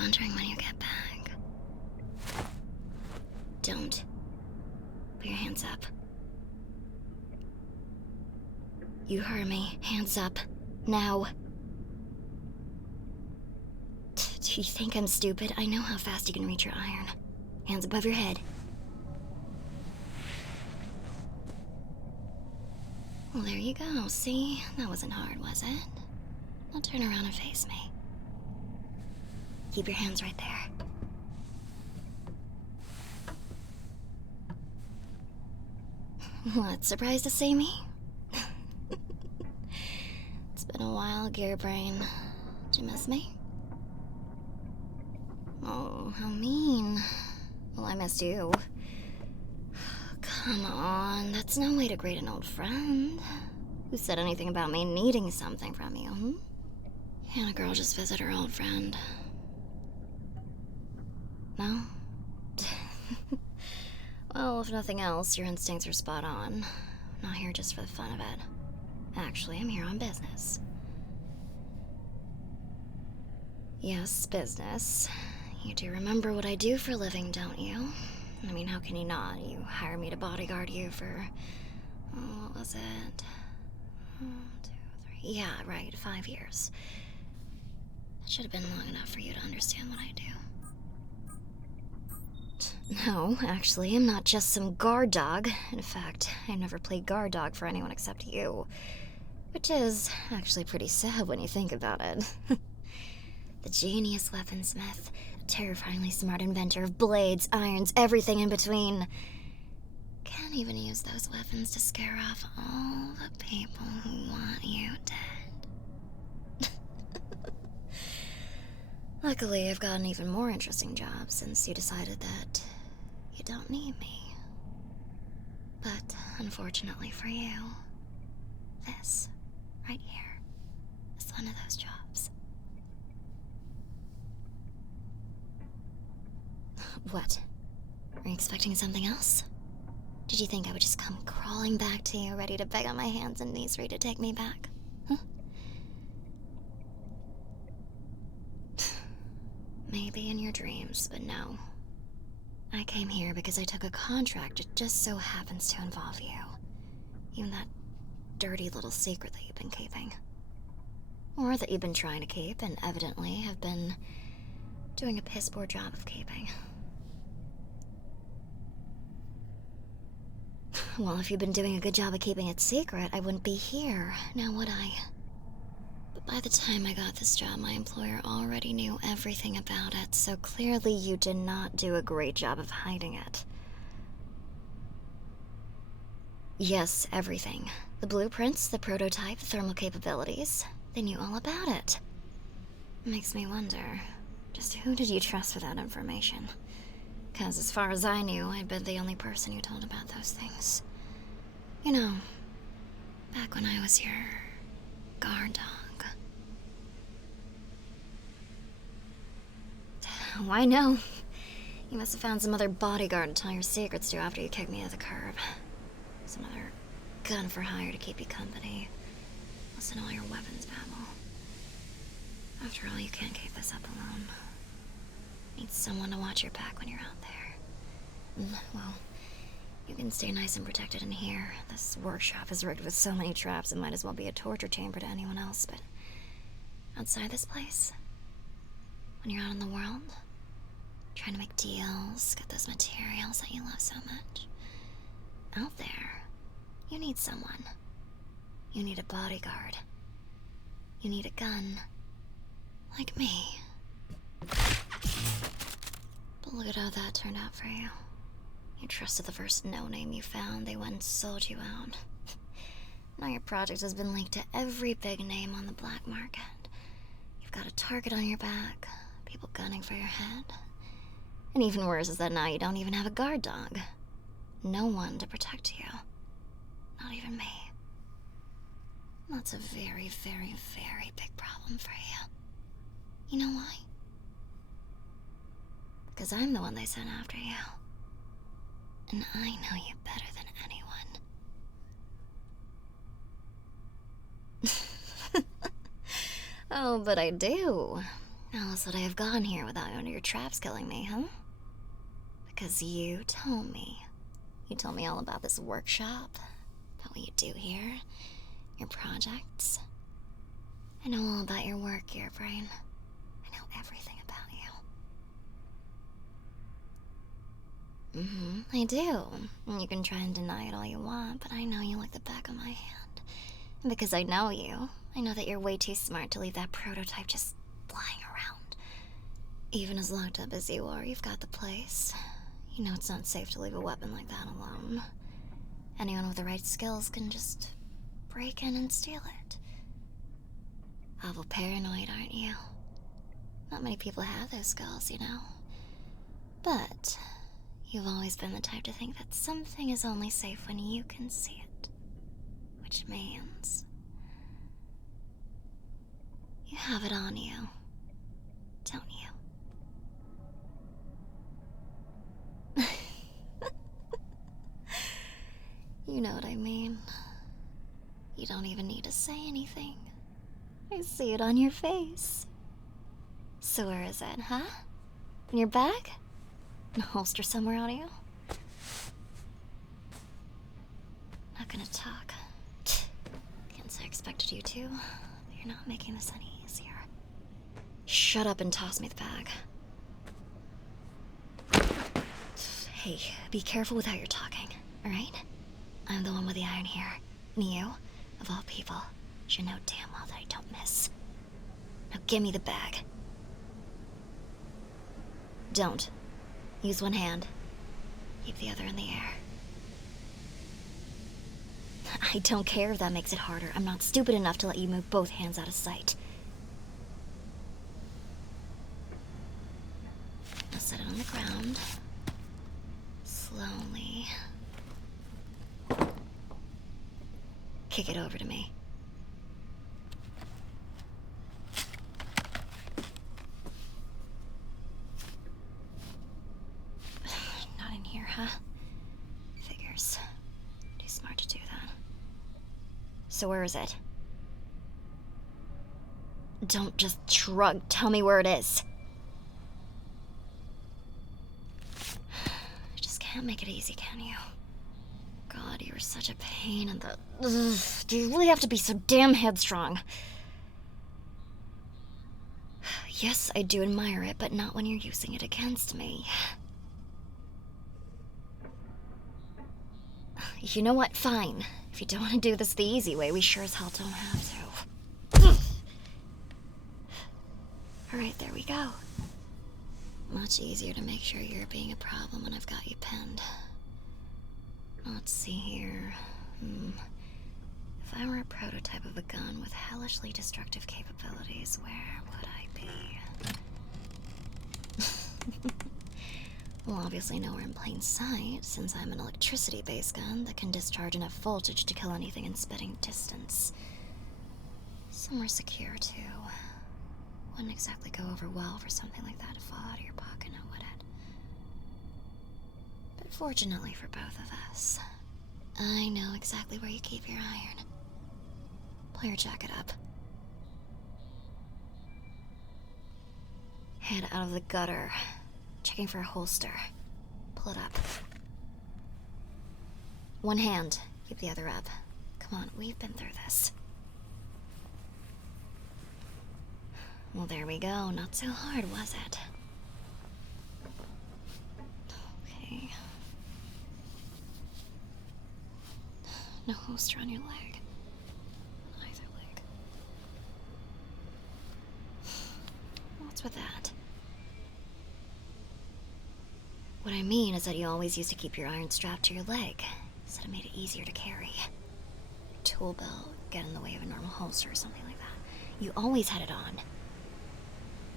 wondering when you get back. Don't. Put your hands up. You heard me. Hands up. Now. Do you think I'm stupid? I know how fast you can reach your iron. Hands above your head. Well, there you go. See? That wasn't hard, was it? Now turn around and face me. Keep your hands right there. What, surprised to see me? It's been a while, Gearbrain. Did you miss me? Oh, how mean. Well, I missed you. Come on, that's no way to greet an old friend. Who said anything about me needing something from you, hmm? Can't a girl just visit her old friend? No? Well, if nothing else, your instincts are spot on. I'm not here just for the fun of it. Actually, I'm here on business. Yes, business. You do remember what I do for a living, don't you? I mean, how can you not? You hire me to bodyguard you for... Oh, what was it? 1, 2, 3... Yeah, right, 5 years. That should have been long enough for you to understand what I do. No, actually, I'm not just some guard dog. In fact, I never played guard dog for anyone except you. Which is actually pretty sad when you think about it. The genius weaponsmith, a terrifyingly smart inventor of blades, irons, everything in between. Can't even use those weapons to scare off all the people who want you dead. Luckily, I've got an even more interesting job since you decided that you don't need me. But unfortunately for you, this right here is one of those jobs. What? Are you expecting something else? Did you think I would just come crawling back to you, ready to beg on my hands and knees for you to take me back? Huh? Maybe in your dreams, but no. I came here because I took a contract that just so happens to involve you. Even that dirty little secret that you've been keeping. Or that you've been trying to keep, and evidently have been doing a piss-poor job of keeping. Well, if you'd been doing a good job of keeping it secret, I wouldn't be here, now would I? But by the time I got this job, my employer already knew everything about it, so clearly you did not do a great job of hiding it. Yes, everything. The blueprints, the prototype, the thermal capabilities. They knew all about it. Makes me wonder, just who did you trust with that information? Because as far as I knew, I'd been the only person you told about those things. You know, back when I was your guard dog. Oh, I know. You must have found some other bodyguard to tell your secrets to after you kicked me to the curb. Some other gun for hire to keep you company. Listen to all your weapons babble. After all, you can't keep this up alone. Need someone to watch your back when you're out there. Well, you can stay nice and protected in here. This workshop is rigged with so many traps it might as well be a torture chamber to anyone else, but outside this place, when you're out in the world, trying to make deals, get those materials that you love so much, out there, you need someone. You need a bodyguard. You need a gun. Like me. But look at how that turned out for you. You trusted the first no-name you found, they went and sold you out. Now your project has been linked to every big name on the black market. You've got a target on your back, people gunning for your head. And even worse is that now you don't even have a guard dog. No one to protect you. Not even me. That's a very, very, very big problem for you. You know why? Because I'm the one they sent after you. And I know you better than anyone. Oh, but I do. How else would I have gone here without one of your traps killing me, huh? Because you told me. You told me all about this workshop, about what you do here, your projects. I know all about your work, Gearbrain. I know everything about you. I do. And you can try and deny it all you want, but I know you like the back of my hand. And because I know you, I know that you're way too smart to leave that prototype just lying around. Even as locked up as you are, you've got the place. You know it's not safe to leave a weapon like that alone. Anyone with the right skills can just break in and steal it. Awful paranoid, aren't you? Not many people have those skills, you know. But you've always been the type to think that something is only safe when you can see it. Which means you have it on you, don't you? You know what I mean. You don't even need to say anything. I see it on your face. So where is it, huh? In your bag? In a holster somewhere on you? Not gonna talk. Can't say I expected you to, but you're not making this any easier. Shut up and toss me the bag. Hey, be careful with how you're talking, alright? I'm the one with the iron here. And you, of all people, should know damn well that I don't miss. Now give me the bag. Don't. Use one hand. Keep the other in the air. I don't care if that makes it harder. I'm not stupid enough to let you move both hands out of sight. Now set it on the ground. Slowly. Kick it over to me. Not in here, huh? Figures. Too smart to do that. So where is it? Don't just shrug. Tell me where it is. You just can't make it easy, can you? God, you're such a pain in the... Ugh, do you really have to be so damn headstrong? Yes, I do admire it, but not when you're using it against me. You know what? Fine. If you don't want to do this the easy way, we sure as hell don't have to. Alright, there we go. Much easier to make sure you're being a problem when I've got you pinned. Let's see here. If I were a prototype of a gun with hellishly destructive capabilities, where would I be? Well, obviously nowhere in plain sight, since I'm an electricity-based gun that can discharge enough voltage to kill anything in spitting distance. Somewhere secure, too. Wouldn't exactly go over well for something like that to fall out of your pocket, now would it? But fortunately for both of us, I know exactly where you keep your iron. Pull your jacket up. Head out of the gutter. Checking for a holster. Pull it up. One hand. Keep the other up. Come on, we've been through this. Well, there we go. Not so hard, was it? Okay. No holster on your leg. Either leg. What's with that? What I mean is that you always used to keep your iron strapped to your leg, so it made it easier to carry. A tool belt get in the way of a normal holster or something like that. You always had it on.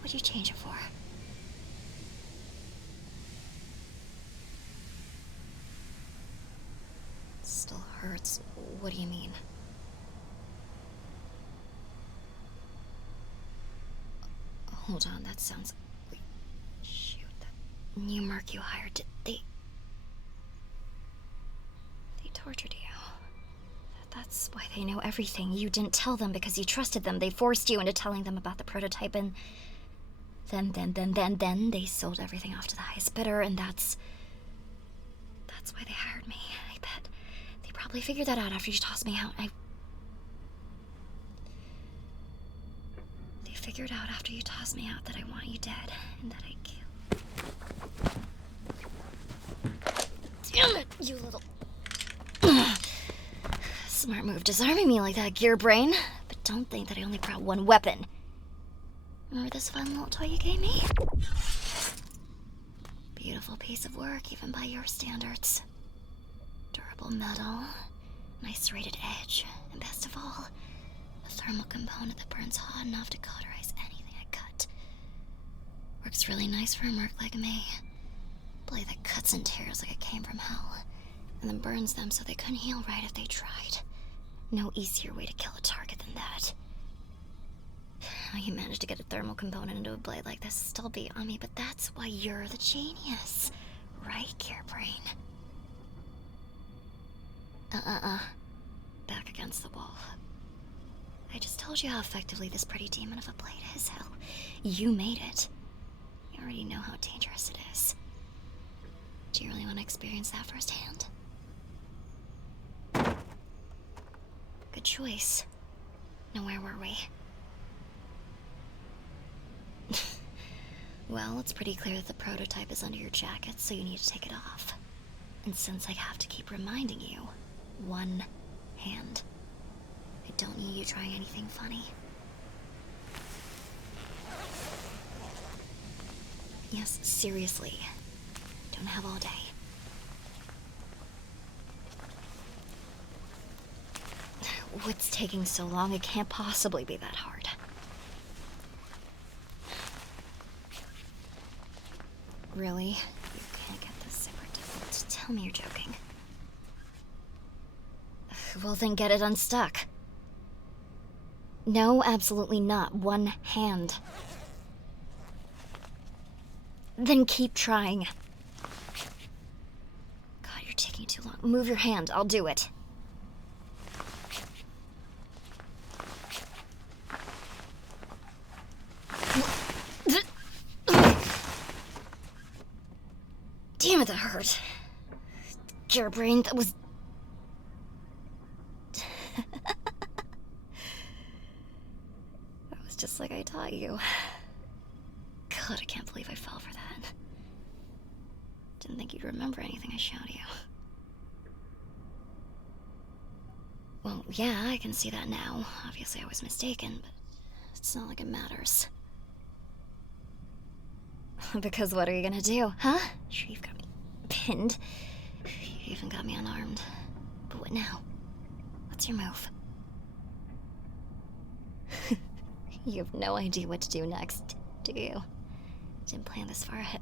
What'd you change it for? Still hurts. What do you mean? Hold on, that sounds... Wait, shoot, that new merc you hired, they tortured you. That's why they know everything. You didn't tell them because you trusted them. They forced you into telling them about the prototype and... Then they sold everything off to the highest bidder, and that's why they hired me. I bet they probably figured that out after you tossed me out. They figured out after you tossed me out that I want you dead, and that I kill. Damn it, you little... Smart move disarming me like that, gear brain. But don't think that I only brought one weapon. Remember this fun little toy you gave me? Beautiful piece of work, even by your standards. Durable metal, nice serrated edge, and best of all, a thermal component that burns hot enough to cauterize anything I cut. Works really nice for a merc like me. Blade that cuts and tears like it came from hell, and then burns them so they couldn't heal right if they tried. No easier way to kill a target than that. How you managed to get a thermal component into a blade like this is still beyond me, but that's why you're the genius. Right, Gearbrain? Back against the wall. I just told you how effectively this pretty demon of a blade is. Hell, you made it. You already know how dangerous it is. Do you really want to experience that firsthand? Good choice. Now where were we? Well, it's pretty clear that the prototype is under your jacket, so you need to take it off. And since I have to keep reminding you, one hand. I don't need you trying anything funny. Yes, seriously. Don't have all day. What's taking so long? It can't possibly be that hard. Really? You can't get this zipper to tell me you're joking. Well, then get it unstuck. No, absolutely not. One hand. Then keep trying. God, you're taking too long. Move your hand. I'll do it. Damn it, that hurt. Gearbrain, that was... That was just like I taught you. God, I can't believe I fell for that. Didn't think you'd remember anything I showed you. Well, yeah, I can see that now. Obviously I was mistaken, but it's not like it matters. Because what are you gonna do, huh? Sure, you've got me pinned. You even got me unarmed. But what now? What's your move? You have no idea what to do next, do you? Didn't plan this far ahead.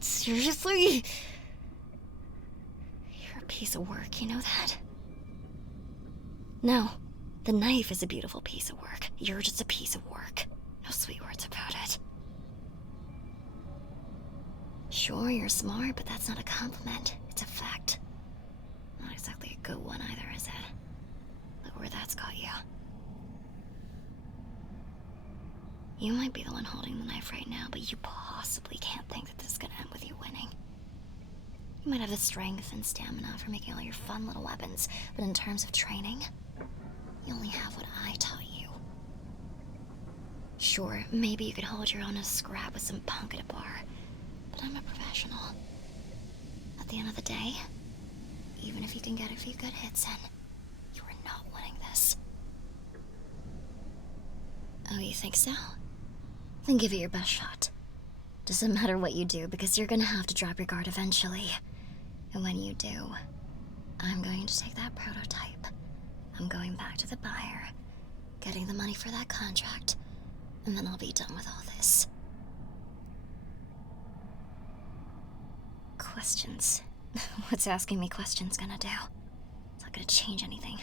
Seriously? You're a piece of work, you know that? No, the knife is a beautiful piece of work. You're just a piece of work. No sweet words about it. Sure, you're smart, but that's not a compliment. It's a fact. Not exactly a good one either, is it? Look where that's got you. You might be the one holding the knife right now, but you possibly can't think that this is gonna end with you winning. You might have the strength and stamina for making all your fun little weapons, but in terms of training, you only have what I taught you. Sure, maybe you could hold your own in a scrap with some punk at a bar, but I'm a professional. At the end of the day, even if you can get a few good hits in, you are not winning this. Oh, you think so? Then give it your best shot. Doesn't matter what you do, because you're gonna have to drop your guard eventually. And when you do, I'm going to take that prototype. I'm going back to the buyer, getting the money for that contract, and then I'll be done with all this. Questions. What's asking me questions gonna do? It's not gonna change anything.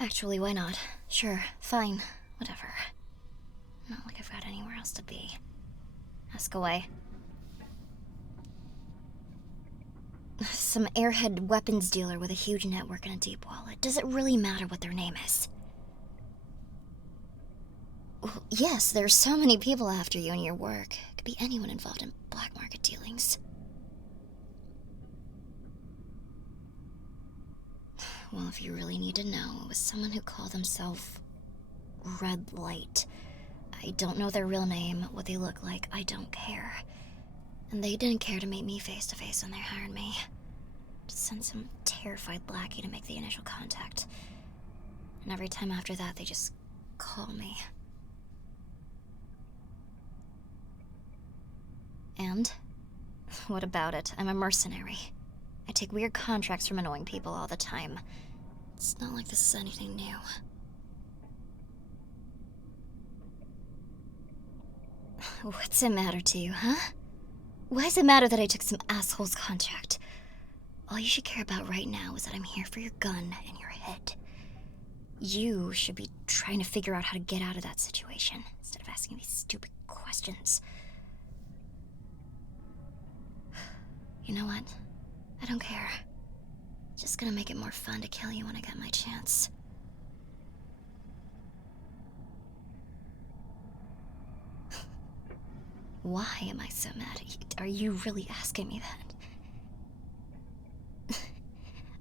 Actually, why not? Sure, fine, whatever. Not like I've got anywhere else to be. Ask away. Some airhead weapons dealer with a huge network and a deep wallet. Does it really matter what their name is? Well, yes, there are so many people after you in your work. It could be anyone involved in black market dealings. Well, if you really need to know, it was someone who called himself Red Light. I don't know their real name, what they look like, I don't care. And they didn't care to meet me face to face when they hired me. Just sent some terrified lackey to make the initial contact. And every time after that, they just call me. And? What about it? I'm a mercenary. I take weird contracts from annoying people all the time. It's not like this is anything new. What's it matter to you, huh? Why does it matter that I took some asshole's contract? All you should care about right now is that I'm here for your gun and your head. You should be trying to figure out how to get out of that situation, instead of asking these stupid questions. You know what? I don't care. Just gonna make it more fun to kill you when I get my chance. Why am I so mad at you? Are you really asking me that?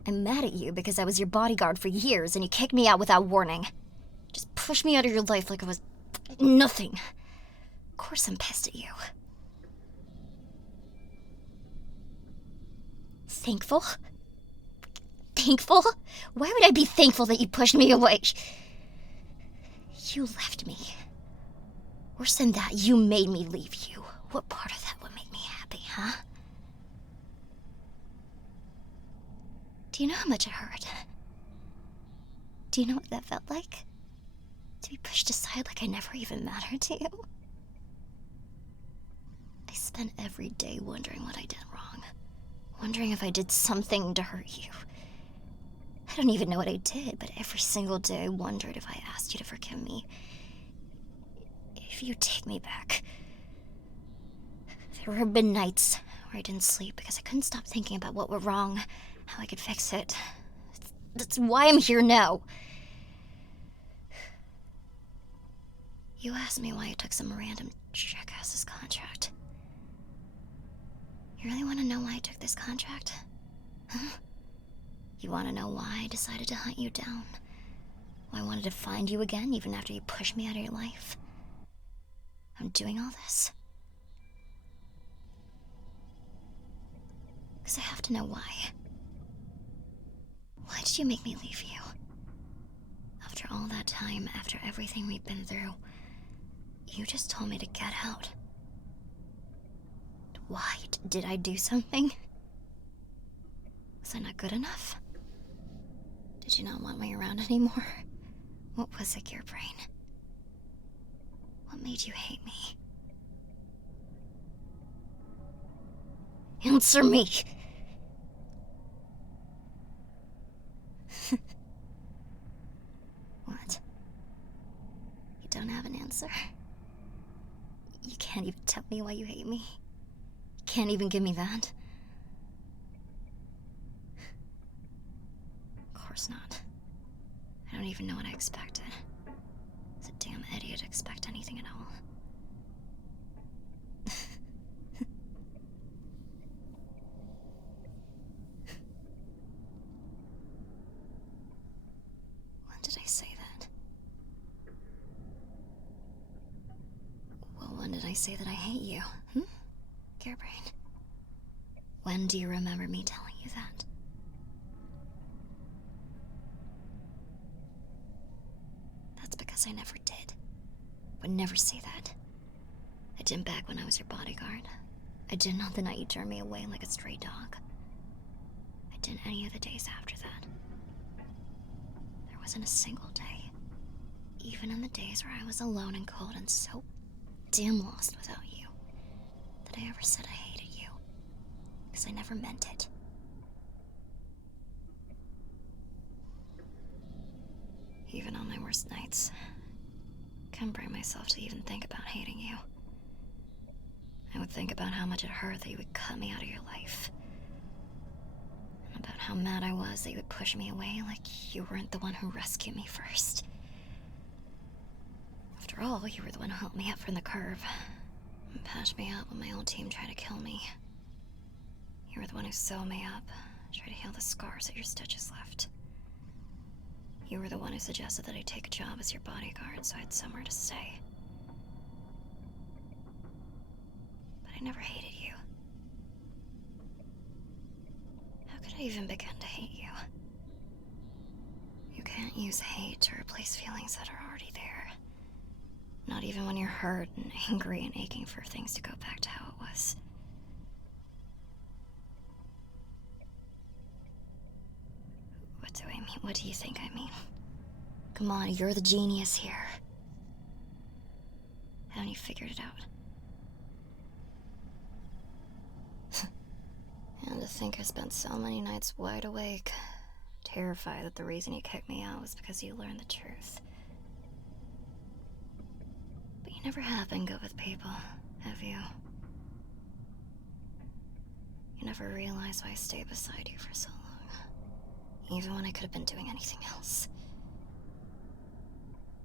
I'm mad at you because I was your bodyguard for years and you kicked me out without warning. Just pushed me out of your life like I was nothing. Of course I'm pissed at you. Thankful? Thankful? Why would I be thankful that you pushed me away? You left me. Worse than that, you made me leave you. What part of that would make me happy, huh? Do you know how much it hurt? Do you know what that felt like? To be pushed aside like I never even mattered to you? I spent every day wondering what I did wrong. Wondering if I did something to hurt you. I don't even know what I did, but every single day I wondered if I asked you to forgive me. If you take me back. There have been nights where I didn't sleep because I couldn't stop thinking about what went wrong, how I could fix it. That's why I'm here now. You asked me why I took some random jackass's contract. You really want to know why I took this contract? Huh? You want to know why I decided to hunt you down? Why I wanted to find you again even after you pushed me out of your life? I'm doing all this because I have to know why. Why did you make me leave you? After all that time, after everything we've been through, you just told me to get out. Why? Did I do something? Was I not good enough? Did you not want me around anymore? What was it, your brain? What made you hate me? Answer me! What? You don't have an answer? You can't even tell me why you hate me? You can't even give me that? Of course not. I don't even know what I expected. Does a damn idiot expect anything at all? When did I say that? Well, when did I say that I hate you? Gearbrain. When do you remember me telling you that? That's because I never did. Would never say that. I didn't back when I was your bodyguard. I didn't on the night you turned me away like a stray dog. I didn't any of the days after that. There wasn't a single day, even in the days where I was alone and cold and so damn lost without you, that I ever said I hated you. Because I never meant it. Even on my worst nights, I couldn't bring myself to even think about hating you. I would think about how much it hurt that you would cut me out of your life. And about how mad I was that you would push me away like you weren't the one who rescued me first. After After all, you were the one who helped me up from the curve. And patched me up when my old team tried to kill me. You were the one who sewed me up, tried to heal the scars that your stitches left. You were the one who suggested that I take a job as your bodyguard so I had somewhere to stay. But I never hated you. How could I even begin to hate you? You can't use hate to replace feelings that are already there. Not even when you're hurt and angry and aching for things to go back to how it was. What do I mean? What do you think I mean? Come on, you're the genius here. Haven't you figured it out? And to think I spent so many nights wide awake, terrified that the reason you kicked me out was because you learned the truth. But you never have been good with people, have you? You never realized why I stayed beside you for so long, even when I could have been doing anything else.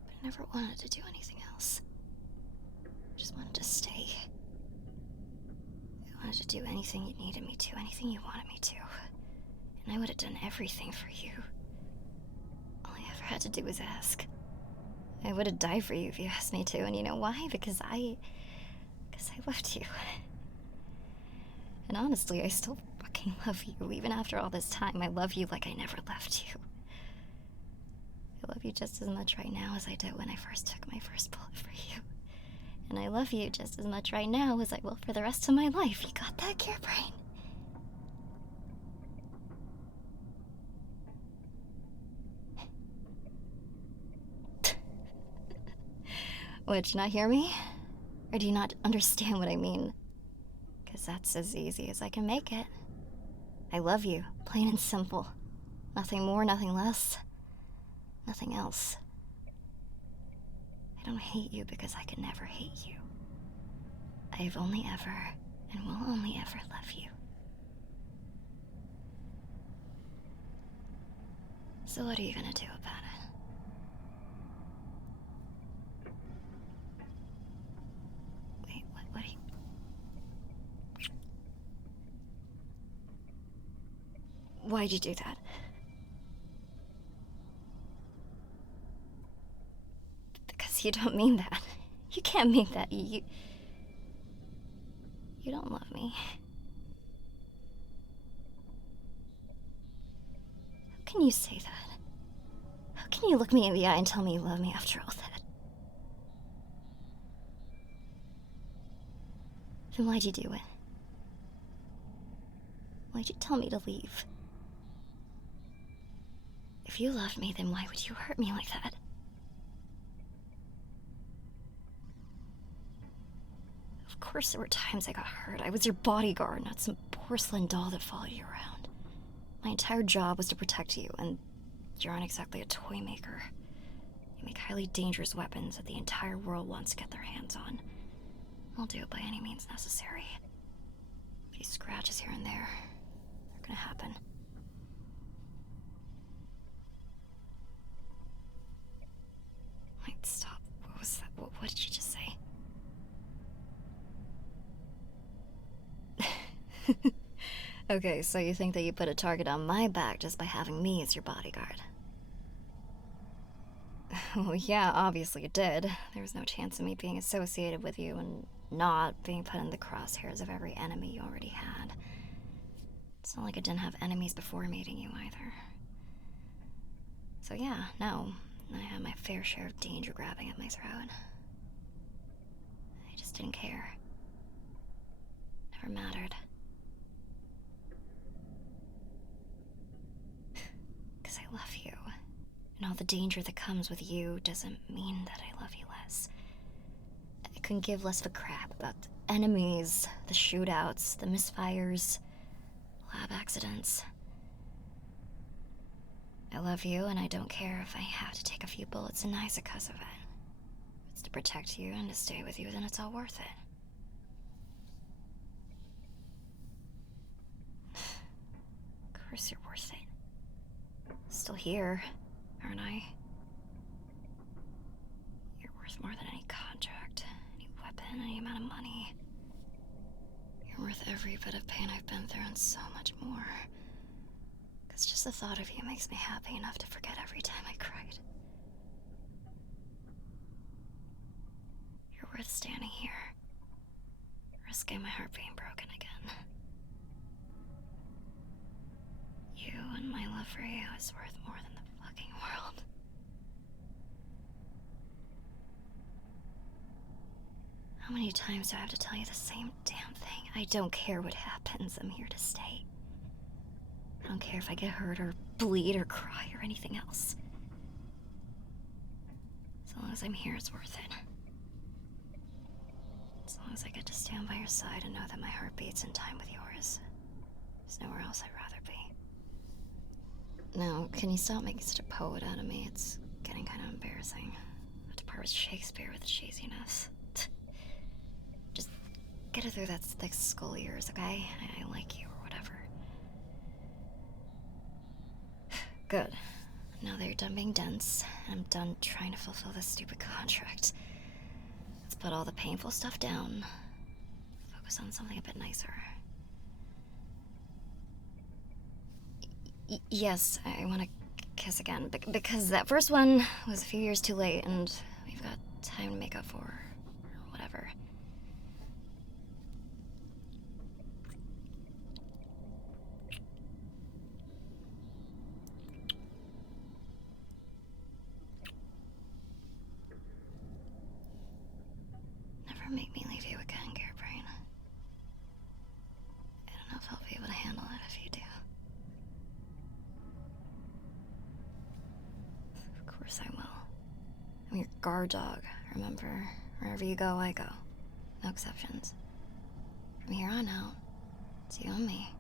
But I never wanted to do anything else. I just wanted to stay. I wanted to do anything you needed me to, anything you wanted me to. And I would have done everything for you. All I ever had to do was ask. I would have died for you if you asked me to, and you know why? Because I loved you. And honestly, I still fucking love you. Even after all this time, I love you like I never left you. I love you just as much right now as I did when I first took my first bullet for you. And I love you just as much right now as I will for the rest of my life. You got that, Gearbrain? What, did you not hear me? Or do you not understand what I mean? Because that's as easy as I can make it. I love you, plain and simple. Nothing more, nothing less. Nothing else. I don't hate you because I can never hate you. I have only ever, and will only ever love you. So what are you gonna do about it? Wait, what are you... Why'd you do that? Because you don't mean that. You can't mean that. You don't love me. How can you say that? How can you look me in the eye and tell me you love me after all that? Then why'd you do it? Why'd you tell me to leave? If you loved me, then why would you hurt me like that? Of course there were times I got hurt. I was your bodyguard, not some porcelain doll that followed you around. My entire job was to protect you, and you aren't exactly a toy maker. You make highly dangerous weapons that the entire world wants to get their hands on. I'll do it by any means necessary. A few scratches here and there, they're gonna happen. Wait, stop. What was that? What did you just say? Okay, so you think that you put a target on my back just by having me as your bodyguard? Well, yeah, obviously it did. There was no chance of me being associated with you and not being put in the crosshairs of every enemy you already had. It's not like I didn't have enemies before meeting you either. So yeah, no, I had my fair share of danger grabbing at my throat. I just didn't care. Never mattered. Because I love you. And all the danger that comes with you doesn't mean that I love you less. I couldn't give less of a crap about the enemies, the shootouts, the misfires, lab accidents. I love you, and I don't care if I have to take a few bullets and knives because of it. If it's to protect you and to stay with you, then it's all worth it. Of course you're worth it. Still here, aren't I? You're worth worth more than any contract, any weapon, any amount of money. You're worth every bit of pain I've been through and so much more. Because just the thought of you makes me happy enough to forget every time I cried. You're worth standing here, risking my heart being broken again. You and my love for you is worth more than the fucking world. How many times do I have to tell you the same damn thing? I don't care what happens, I'm here to stay. I don't care if I get hurt or bleed or cry or anything else. As long as I'm here, it's worth it. As long as I get to stand by your side and know that my heart beats in time with yours. There's nowhere else I'd rather be. Now, can you stop making such a poet out of me? It's getting kind of embarrassing. I have to part with Shakespeare with the cheesiness. Just get it through that thick skull ears, okay? I like you or whatever. Good. Now that you're done being dense, and I'm done trying to fulfill this stupid contract, let's put all the painful stuff down. Focus on something a bit nicer. Yes, I want to kiss again, because that first one was a few years too late, and we've got time to make up for, or whatever. Never make me leave you again, Gearbrain. I don't know if I'll be able to handle it if you do. Of course I will. I'm your guard dog, remember? Wherever you go, I go. No exceptions. From here on out, it's you and me.